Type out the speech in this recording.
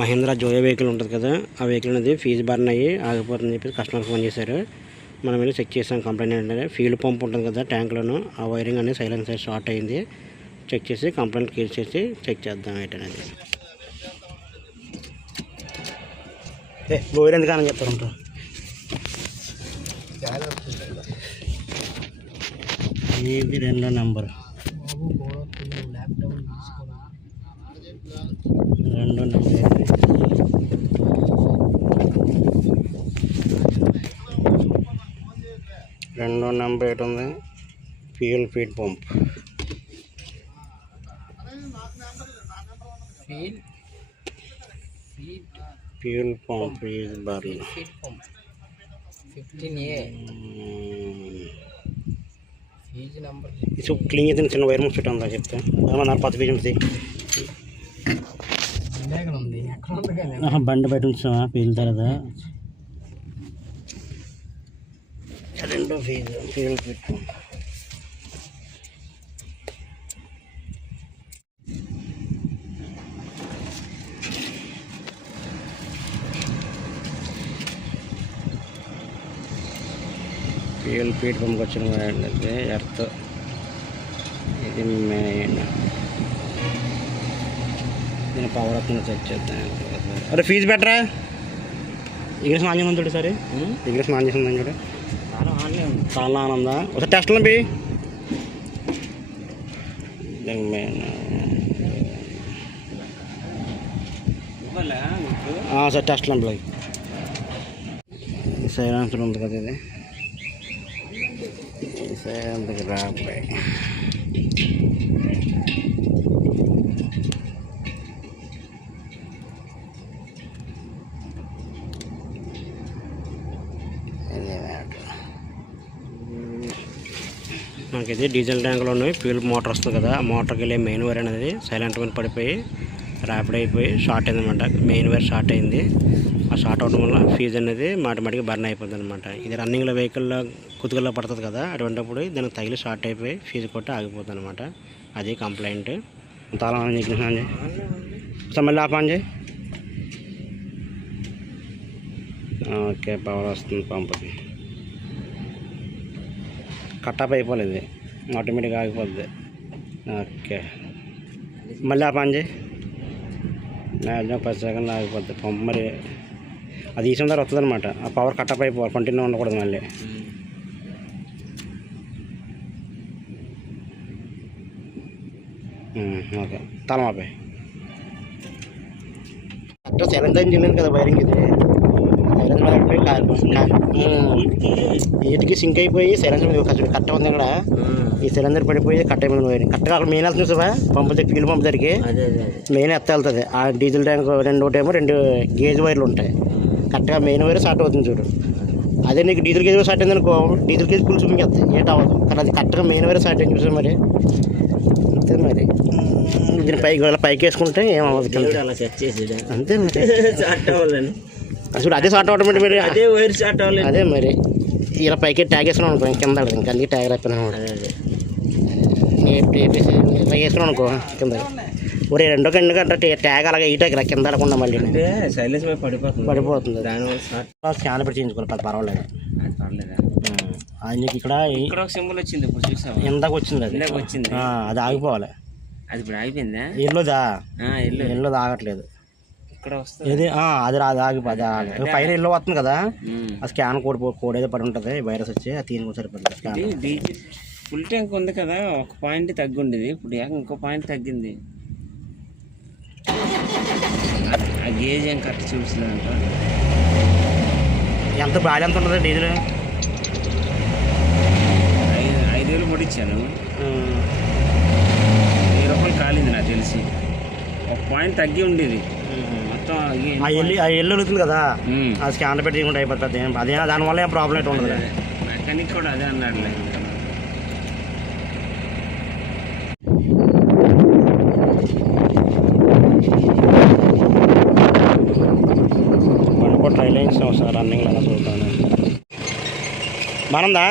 Mahindra Joyo vehicle ఉంటుంది కదా, ఆ వెహికల్ అనేది ఫీజు బర్న్ అయ్యి ఆగిపోతుందని చెప్పి కస్టమర్ ఫోన్ చేశారు. మనం వెళ్ళి చెక్ చేసాం. కంప్లైంట్ ఏంటంటే ఫ్యూల్ పంప్ ఉంటుంది కదా ట్యాంక్లోను, ఆ వైరింగ్ అనేది సైలెన్సర్ షార్ట్ అయింది. చెక్ చేసి కంప్లైంట్ క్లియర్ చేసి చెక్ చేద్దాం ఏంటనేది. గోవింద్ ఎందుకని చెప్తారంట. ఇది 2వ నెంబర్, 2వ నెంబర్ 2వ నెంబర్ ఏంటి ఉంది, fuel feed pump. Fuel pump is burn 15A. Fuse number ఇది క్లీన్ చేసిన చిన్న వైర్ ముచ్చట ఉందా చెప్తే నా పది ఫీజు ఉంటుంది. బండి బయట ఉంచా పేలుతారదా. 2వ fuse fuel feed pump. Fuel feed పంప్కి వచ్చిన అయితే ఎర్త్, ఇది మెయిన్. దీని పవర్ వస్తుందో చెక్ చేద్దాం. అరే ఫీజు బెటరా ఇంగ్లీష్ మాన్యం ఉంది చూడు. సరే ఇంగ్లీష్ మాన్ చేసి ఉందని చూడు. చాలా ఆనందా ఒకసారి టెస్ట్లో బి మెయిన్. సార్ టెస్ట్లో సైలెన్సర్ ఉంది కదా, ఇది సైలెన్సర్ రాబాయి. మనకి డీజిల్ ట్యాంకులో ఉన్నాయి. ఫ్యూల్ మోటార్ వస్తుంది కదా, ఆ మోటార్కి వెళ్ళే మెయిన్ వైర్ అనేది సైలెంట్ మీద పడిపోయి ర్యాపిడ్ అయిపోయి షార్ట్ అయింది అనమాట. మెయిన్ వైర్ షార్ట్ అయింది. ఆ షార్ట్ అవడం వల్ల ఫీజు అనేది మాటిమాటికి బర్న్ అయిపోతుంది అనమాట. ఇది రన్నింగ్లో వెహికల్లో కుతుకల్లో పడుతుంది కదా, అటువంటిప్పుడు దానికి తగిలి షార్ట్ అయిపోయి ఫీజు కొట్టి ఆగిపోతుంది అనమాట. అది కంప్లైంట్. తాళం ఆన్ చేయి, సార్ మళ్ళీ ఆఫ్ ఆన్ చేయి. ఓకే, పవర్ వస్తుంది పంపుకి. కట్టప్ అయిపోలేదు, ఆటోమేటిక్గా ఆగిపోద్ది. ఓకే, మళ్ళీ ఆఫ్ ఆన్ చేయి. మ్యాక్సిమం 10 సెకండ్లు ఆగిపోద్ది పంప్. మరి అది ఈసిన తర్వాత వస్తుంది అనమాట. ఆ పవర్ కట్టప్ అయిపోవాలి, కంటిన్యూ ఉండకూడదు మళ్ళీ. ఓకే, తలం ఆపే. కరెక్ట్గా సైలెన్స్ చేయలేదు కదా వైరింగ్. ఇది వీటికి సింక్ అయిపోయి సిలిండర్ కట్ట ఉంది ఇక్కడ. ఈ సిలిండర్ పడిపోయి కట్ట అయిపోయింది వైరింగ్. కరెక్ట్గా అక్కడ మెయిన్ వెళ్తుంది చూసావా, పంపు దగ్గర ఫ్యూల్ పంప్ దగ్గరికి మెయిన్ ఎత్త వెళ్తుంది. ఆ డీజిల్ ట్యాంక్ 2 గేజ్ వైర్లు ఉంటాయి. కరెక్ట్గా మెయిన్ వైర్ స్టార్ట్ అవుతుంది చూడు. అదే నీకు డీజిల్ గేజ్ స్టార్ట్ అయింది అనుకో, డీజిల్ గేజ్ ఫుల్ చూపించేస్తుంది, ఏట్ అవ్వదు. కానీ అది కరెక్ట్గా మెయిన్ వైర్ స్టార్ట్ అయింది చూసావు. మరి అంతే. మరి దీని పైకి వేసుకుంటే ఏమవ్వదు. అంతే మరి అసలు అదే షార్ట్ అవ్వడం మరి, అదే వైర్ షార్ట్ అవ్వలేదు. అదే మరి ఇలా పైకి ట్యాగ్ వేసుకున్నాం అనుకో, కింద ఇంకా అందుకే ట్యాగ్ అయిపోయినా ఇలా వేసుకున్నాం అనుకో కింద. ఒరే 2 గంటల గంట ట్యాగ్ అలాగే ఈ ట్యాగ్ కింద అడగకుండా మళ్ళీ సైలెన్స్ పడిపోతుంది. దానివల్ల స్కాన్ పెట్టి చేయించుకోవాలి, పర్వాలేదు. అది నీకు ఇక్కడ సింబల్ వచ్చింది, ఇప్పుడు చూసావా ఎందాక వచ్చింది. అది ఆగిపోవాలి. అది ఇప్పుడు ఆగిపోయిందా? ఎల్లోది ఆగట్లేదు. ఇది అది రాదు, ఆగిపోదు. పైన ఎల్లో వస్తుంది కదా, ఆ స్కాన్ కోడ్ అయితే పడి ఉంటుంది. వైరస్ వచ్చి అది తీని సరిపోతుంది. ఫుల్ ట్యాంక్ ఉంది కదా, ఒక పాయింట్ తగ్గి ఉండేది, ఇప్పుడు ఇంకో పాయింట్ తగ్గింది. ఆ గేజ్ ఏం కరెక్ట్ చూపిస్తుందంట. ఎంత బాగా ఎంత ఉంటుంది డీజిల్? 5,000 ముడిచ్చాను, 1000 రూపాయలు కాలింది నాకు తెలిసి. ఒక పాయింట్ తగ్గి ఉండేది మొత్తం. ఆ ఎల్లు వెళ్తుంది కదా, ఆ స్కాన్ పెట్టి తీసుకుంటే అయిపోతుంది. అదే దానివల్ల ఏం ప్రాబ్లం అయితే ఉండదు. మెకానిక్ కూడా అదే అన్నాడు. ట్రైల్ వేయించాం సార్, రన్నింగ్ అలా చూద్దాం. మనందా